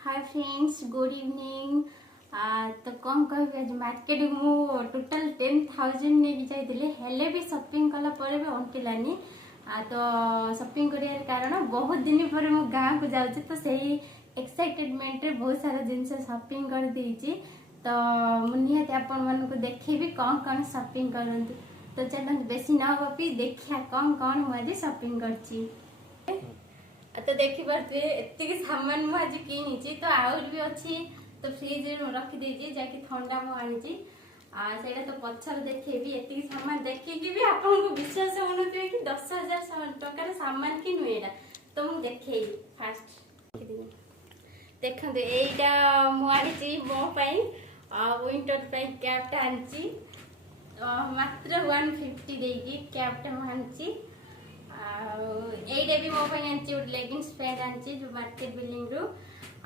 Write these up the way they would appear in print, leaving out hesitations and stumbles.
Hi friends, good evening. तो कौन कह आज मार्केट मु टोटल 10,000 नहीं जाइए हेले भी शॉपिंग कला पर भी अंटिलानी। तो शॉपिंग कर कारण बहुत दिन पर मु गाँव को जाऊँ तो सही एक्साइटेडमेंट रे बहुत सारा जिनस शॉपिंग कर देइछि। तो मुझे आपण मन को देखेबी कौन कौन शॉपिंग करंती। तो चलो बेसी ना गपी देखिया कौन कौन मुझे शॉपिंग करछि। तो देखी पारे एति सामान मुझे किनी तो आउर भी अच्छी। तो फ्रिज रखी देजी जाकि ठंडा मु आनी से तो पछर देखेबी एति सामान देखिकी भी आपको विश्वास होनथिबे कि 10,000 टकर सामान कि नुएडा। तो मु देखे फास्ट देखंतु एटा मु आनी मो पई विंटर पई कैपटा आनी मात्र 150 देगी कैपटा मु आनी। भी मो गोटे लेगिंग्स पैंट आनी जो मार्केट बिल्डिंग रू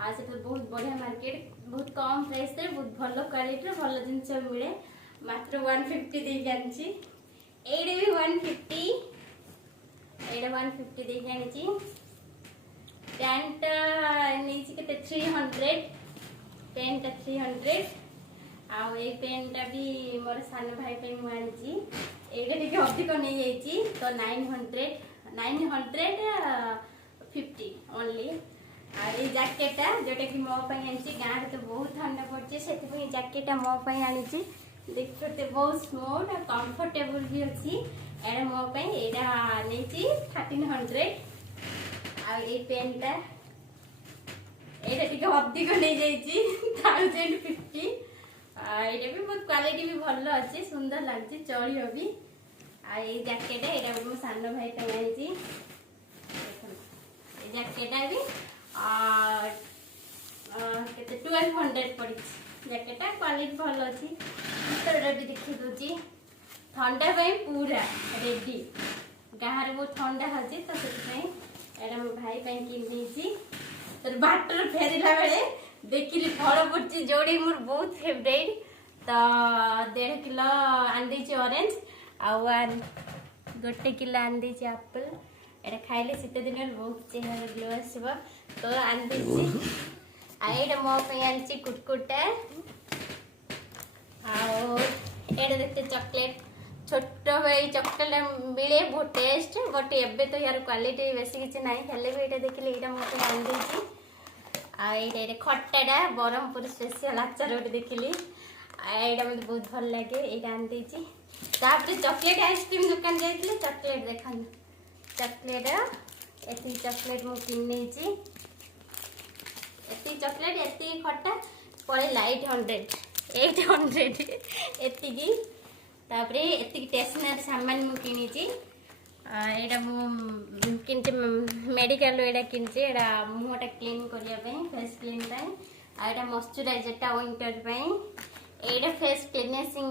से तो बहुत बढ़िया मार्केट बहुत कम प्राइस रे बहुत भल क्वालिटी भल जिनस मिले मात्र 150 देके आनी। एडे भी 150 एडे 150 देके आनी। पैंट नहीं के 300 पैंट 300 आउ ये पैंटा भी मोर सान भाई पे मुझे एटा टिके अधिक नहीं जाइए तो 950 ओनली। ये जैकेटा जोटा कि मो आनी गाँव तो बहुत ठंडा पड़े से जैकेटा मो आनी देखते बहुत स्मूथ और कंफर्टेबल भी अच्छी। एटा मो यहाँ नहीं 1300 आ पेनटा यहाँ अधिक नहीं जाइए 1050। ये भी बहुत क्वालिटी भी भल अच्छे सुंदर लगे चलियो भी। ये जैकेटा यहाँ मो सान भाई पे जैकेटा भी 1200 पड़ी जैकेटा क्वालिटी भल अच्छी। भीतर भी देखी दूसरी ठंडा पूरा रेडी गाँव में बहुत ठंडा होची तो से मो भाई कि तो बाटर फेरला बेले देखिली फल पड़ी जोड़ी मोर बहुत फेवरेट। तो 1.5 किलो आनी ऑरेंज आउ गोटे किलो आनी एप्पल एटा खाइले शीत दिन बहुत चेहरा ग्लो आसब। तो आनी आईटा मो आनी कुटकुटा आटा देखते चॉकलेट छोट भाई चॉकलेट मिले बहुत टेस्ट बट एबे तो यार क्वालिटी बेसी किसी ना हेले भी ये देखिले ये मत आनी खट्टाटा ब्रह्मपुर स्पेशल आचार गोटे देखिली यहाँ मत बहुत भल लगे यहाँ आनी। चॉकलेट आइसक्रीम दुकान जाइए चॉकलेट देखा चॉकलेट ये चॉकलेट मुझे चॉकलेट ये खट्टा पड़े 800 एति स्टेशनरी सामान मुझे यहाँ मुझे मेडिकल यहाँ किनचे मुहटा क्लीन करने फेस क्लीन यहाँ मॉइस्चराइजरटा विंटर यहाँ फेस क्लीनिंग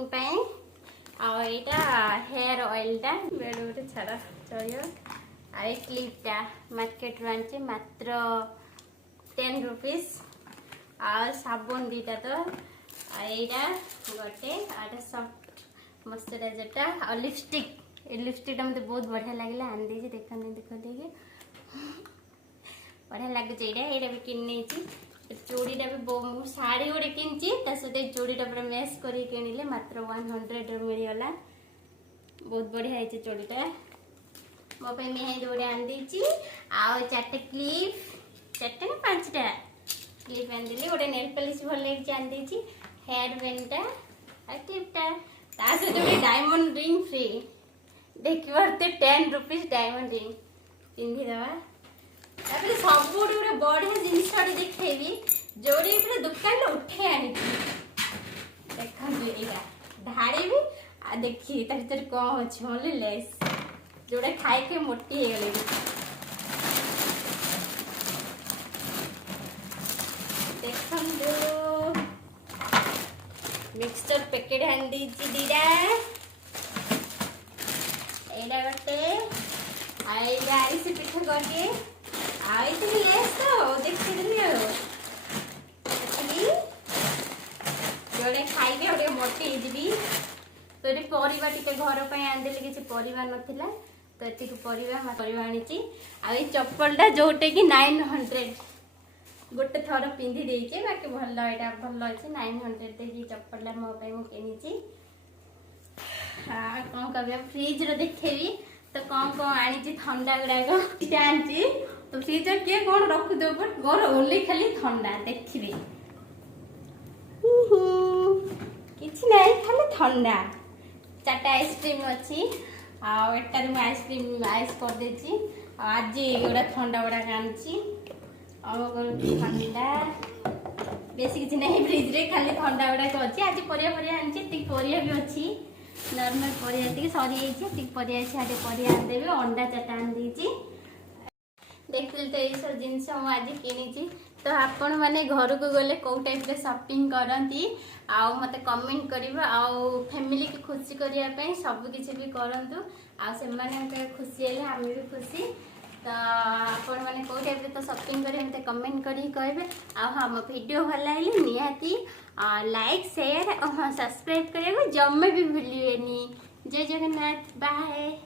यहाँ हेयर ऑयलटा बेड गोटे छाड़ चलो आई क्लिपटा मार्केट रू आनी मात्र 10 रुपीज आ साबुन दीटा तो यहाँ गोटे आटा सॉफ्ट मॉइस्चराइजरटा और लिपस्टिकटा मत बहुत बढ़िया लगे आनी देखे देख देखे बढ़िया लगे यहाँ भी किनी चूड़ीटा भी शाढ़ी गोटे किनची सहित चूड़ीटा पूरा मेस कर किणिले मात्र 100 मिलगला बहुत बढ़िया है चूड़ीटा मो मेहंदी गोटे आनी आउ 4टा क्लिप 4टा ना 5टा क्लिप आनी गोटे नेल पॉलिश भल लगी आनी हेयर बैंडटा क्लिपटा सहित गोटे डायमंड रिंग फ्री देख पारे 10 रुपीज डायमंड रिंग पिंधिदवा। सब गोटे बढ़िया जिनस देखेबी जोड़ी पूरा दुकान उठे आनी देखिए धाड़ी भी आ देखिए भर कौन अच्छे ओनली लेस जोड़ा खाई मोटी हो गले देखो मिक्सचर पैकेट आनी दीटा यहाँ गोटे आरिस पिठा करके आई लेस तो देखी जोड़े खाइबे गोटे मोटी जी तो ये परिवा टे घर आनीदेली किसी परिवा नाला तो ये परिवा आनी चप्पलटा जोटे कि 900 गोटे थर पिंधि देइचे बाकी भल एटा भल अछि 900 देकी चप्पल मो पे मु किनिची। हां कोन कहबे फ्रिज रो देखेबी तो कोन आनी ठंडा गुड़ा आनी तो फ्रिज किए कौन रखु दो मोर ओनली खाली ठंडा देखिए किसी नहीं खाली ठंडा 4टा आइसक्रीम अच्छी आटार मुझे आइसक्रीम आइस कर देची आज गोटा ठंडा गुड़ा आनी ठंडा बेस किसी नहीं फ्रिज रे खाली ठंडा गुड़ाक अच्छी आज परिया आनी परिया भी अच्छी नॉर्मल परिया सरी जाइए परिया आनदेवी अंडा 4टा आनी देखते तो ये सब जिनस आज किनी तो आपण मैंने घर को गले कौ टाइप रे शॉपिंग करती आउ मते कमेंट करिबा आउ फैमिली की खुशी करिया पई सब किछि भी करंतु आ से माने खुशी हेले हम भी खुशी तो आपण मैंने कौ टाइप रे तो शॉपिंग करे मते कमेंट करी कहबे आ हम वीडियो भल लागले निहाती लाइक शेयर और सब्सक्राइब करिया जम्मे भी भूलिएनी। जय जगन्नाथ बाय।